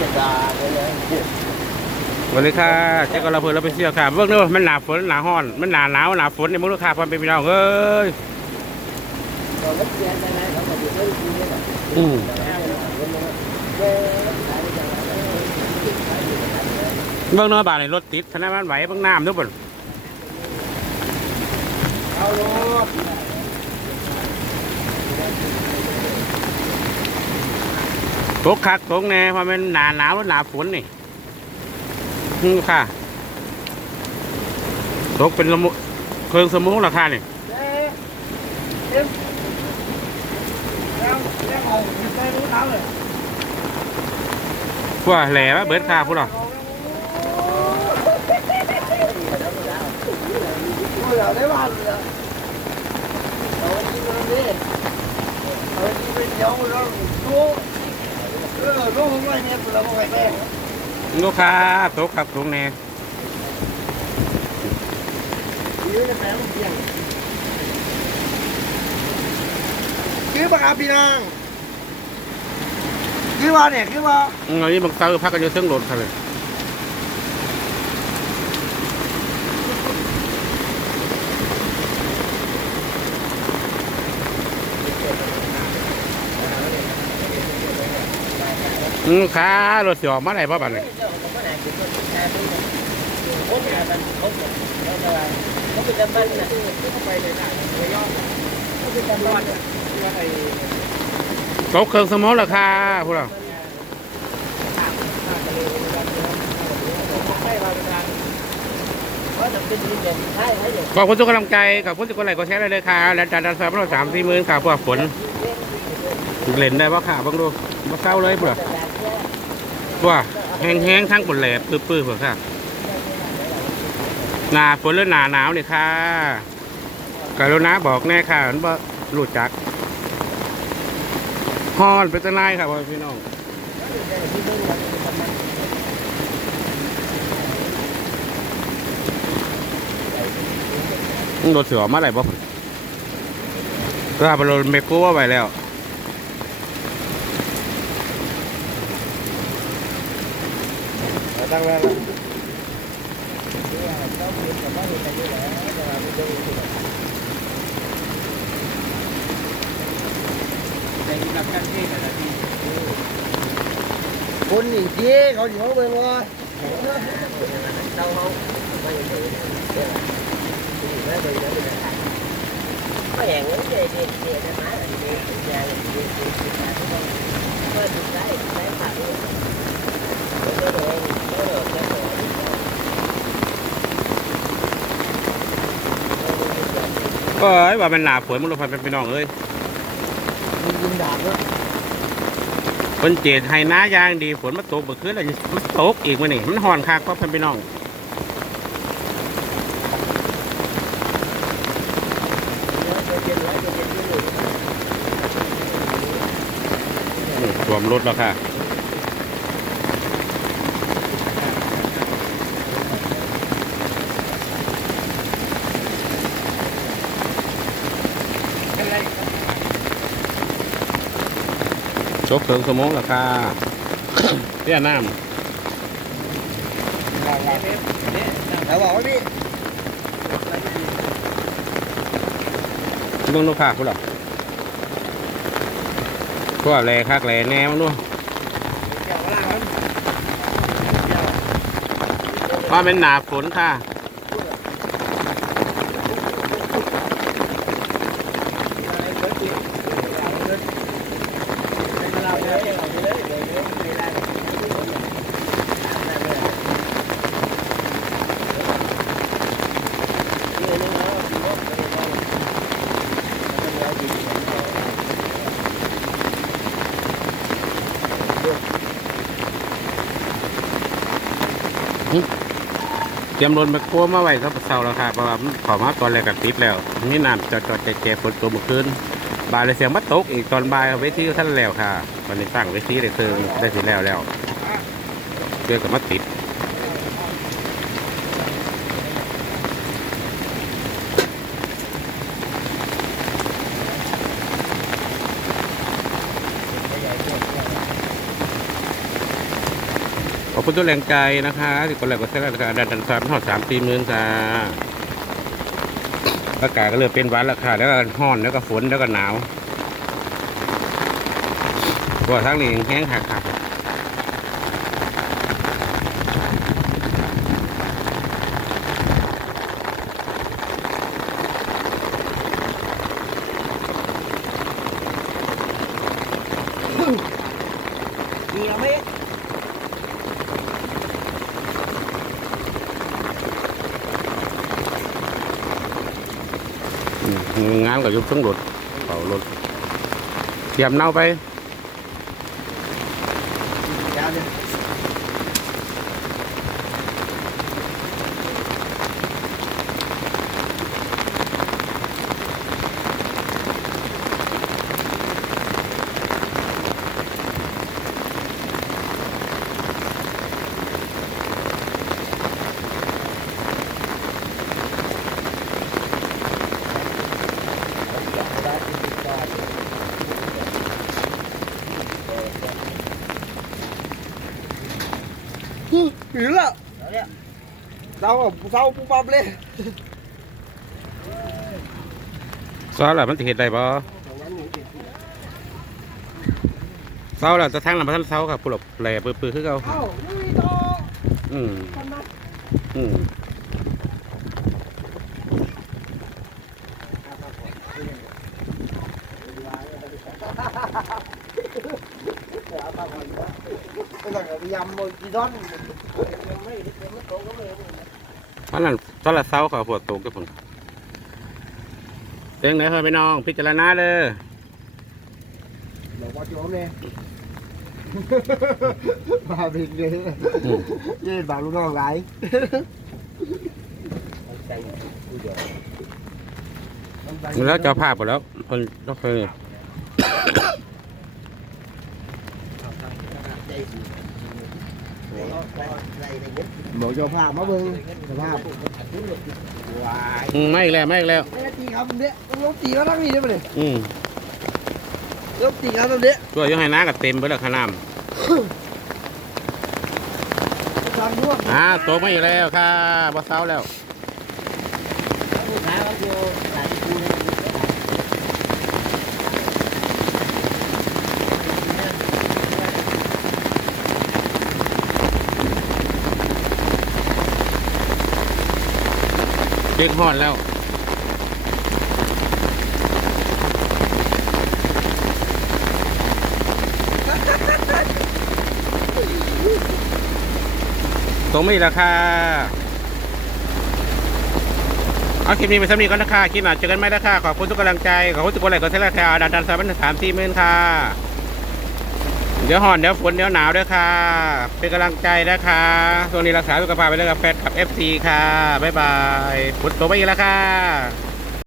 อย่าด่าเลยนะสวัสดีค่ะเจ้าก็ราเพิ่นเราไปเที่ยวค่ะเบิ่งเด้อมันหนาฝนหนาร้อน มันหนาหนาวหนาฝนเนี่ยมึงลูกค้าพ่อเป็นพี่น้องเอ้ยอนนั้เรียนอะไรเขาก็อยู่เรื่องนี้แหละอืมเออขายได้จังเลยขายอยู่ขาเลยเบิ่งเนาะบ้านรถติดขนาดมันไหวเบิ่งน้ำเด้อบ่นเอาโล ตกคักตกแน่เพราะมันหนาหนาวหนาฝนนี่อืมค่ะตกเป็นละมุเครื่องสมุงราคานี่เอ๊ะเอ็มแล้วแล้วเอาไปรู้เท้าเลยพวกแหล่ว่าเบิดค่าพวกเราเราได้บ้านเลยเอาที่มันนี่เอาที่เป็นเดี๋ยวเราดู เออดูของไรเนี่ยเราไม่แน่ลูกค้าตกคักตกแน่ยื้อจะแพ้เพียงคือปากกาพี่นางคือว่าเนี่ยคือว่าอืมอันนี้บางเตอพักกันอยู่เทิงรถค่ะเอืมค้ารถสิออกมาไหนพ่อบัดนี้านเนะไปย่อเขาเป็นจำบ้านเนี่ยไอ้ตกเครื่องสมองราคาพวกเราขอบคุณทุกกำลังใจ ขอบคุณทุกคนไหลกดแชร์เลยเลยค่ะ และจานดันสามเราสามสี่หมื่นค่ะพวกฝน เล่นได้ป่ะค่ะเบังดูมาเศร้าเลยเปล่า ว่าแห้งๆทั้งปนแหลบปื้อๆเปล่าค่ะหนาฝนหรือหนาหนาวเนี่ยค่ะกรุณาบอกแน่ค่ะมันบ่รู้จักฮอนเป็นตะนายค่ะพ่อพี่น้องมึงโดนเสือมาไหนบ่ผมก็ไปโดนเมกูว่าไปแล้วตั้งแล้ว คนหนีเจ๊เขาอยู่เขาเบิ่งว่าเราเขาไม่เห็นเลยไม่เบิ่ง เลยก็อย่างนี้เจ๊เจ๊เจ๊จะมาเจ๊เจ๊เจ๊เจ๊เจ๊ก็ดูได้ได้ผ่านด้วยก็เดินก็เดินก็เดินเอ้ยว่ามันหนาฝนมันลงพันเป็นพี่น้องเอ้ยมันยิงดาบด้วยคนเจดให้น้ายางดีฝนมาตกเมื่อคืนแล้วมันตกอีกมันนี่มันห่อนคักก็พันพี่น้องนี่รวมรถแล้วค่ะ ชกเครื่องสมองราคาเตี้ยน้ำแล้วบอกว่าพี่ำลุงลูกค้าคุณหรอพวกแร่คักแร่แน่มันด้วยว่าเป็นหนาฝนค่ะ เตรียมรถแมคโครมาไว้ครับเสาแล้วค่ะเพราะว่าขอมาตอนแรกกับติดแล้วนี่น้ำจอดจอดแจ๊ฝนตัวเมื่อคืน บายเลยเสียงมาตกอีกตอนบายเวทีท่านแล้วค่ะวันนี้ตั้งเวทีได้เติมได้สิแล้วแล้วเกิดกับมาติดขอบคุณทุกแรงใจนะคะที่คนแรกก็แค่ราคาดันดันสามทอดสามสี่หมื่นจ้า อากาศก็เริ่มเป็นหวันแล้วค่ะแล้วก็ห้อนแล้วก็ฝนแล้วก็หนาวว่าทั้งนี้แห้งหักค่ะบ มีเอาไหม อืม งานกับยุบเครื่องรถเป่ารถเตรียมเน่าไปยาวเลย เราอะเราปุ๊บปั๊บเลยซอสล่ะมันจะเห็ดได้ปะเศร้าแล้วจะทั้งลำพันเศร้าครับผู้หลบแหล่ปื้อๆคือเขาเอ้าไม่มีต่ออืมคนนะอืมไม่ต้องเอาไปยำมวยกีดอน ตอนนั้นตอนละเศร้าเขาปวดตกกับผมเต็งไหนครับพี่น้อง พิจารณาเด้อเดี๋ยวพอโจมเนี่ยมาบินเลยอืมยืนบางลูกน้องไหลใจกูเดี๋ยวแล้วเจ้าภาพหมดแล้วคนก็เคย ใจสิใจใน เงี้ยหมอเจ้าภาพมาเบิ่งเจ้าภาพวายอืมไม่อีกแล้วไม่อีกแล้วไอ้ตีครับแบบเนี้ยต้องลงตีเขาทั้งนี้ได้ปะเนี่ยอืมลงตีครับแบบเนี้ยตัวยังให้น้ากับเต็มไปแล้วขนามทางด้วงอ่าตัวไม่อีกแล้วค่ะบ่เศร้าแล้ว ผู้ชายว่ากูหลานกูเนี่ย เช็คฮอดแล้วตรงไม่ราคาเอาคลิปนี้ไปสำนีก่อนนะคะคลิปหน้าเจอกันไหมนะคะขอบคุณทุกกำลังใจ ขอบคุณทุกคนเลยก็เท่ร่ค่ะดันดันสามพันสามสี่หมื่นค่ะ ดี๋ยวห่อนเดี๋ยวฝนเดี๋ยวหนาวด้วยค่ะ เป็นกำลังใจนะคะตรงนี้รักษาสุขภาพไปเลยกับแฟนขับ FC ค่ะ บ๊ายบายฝนตกไปอีกแล้วค่ะ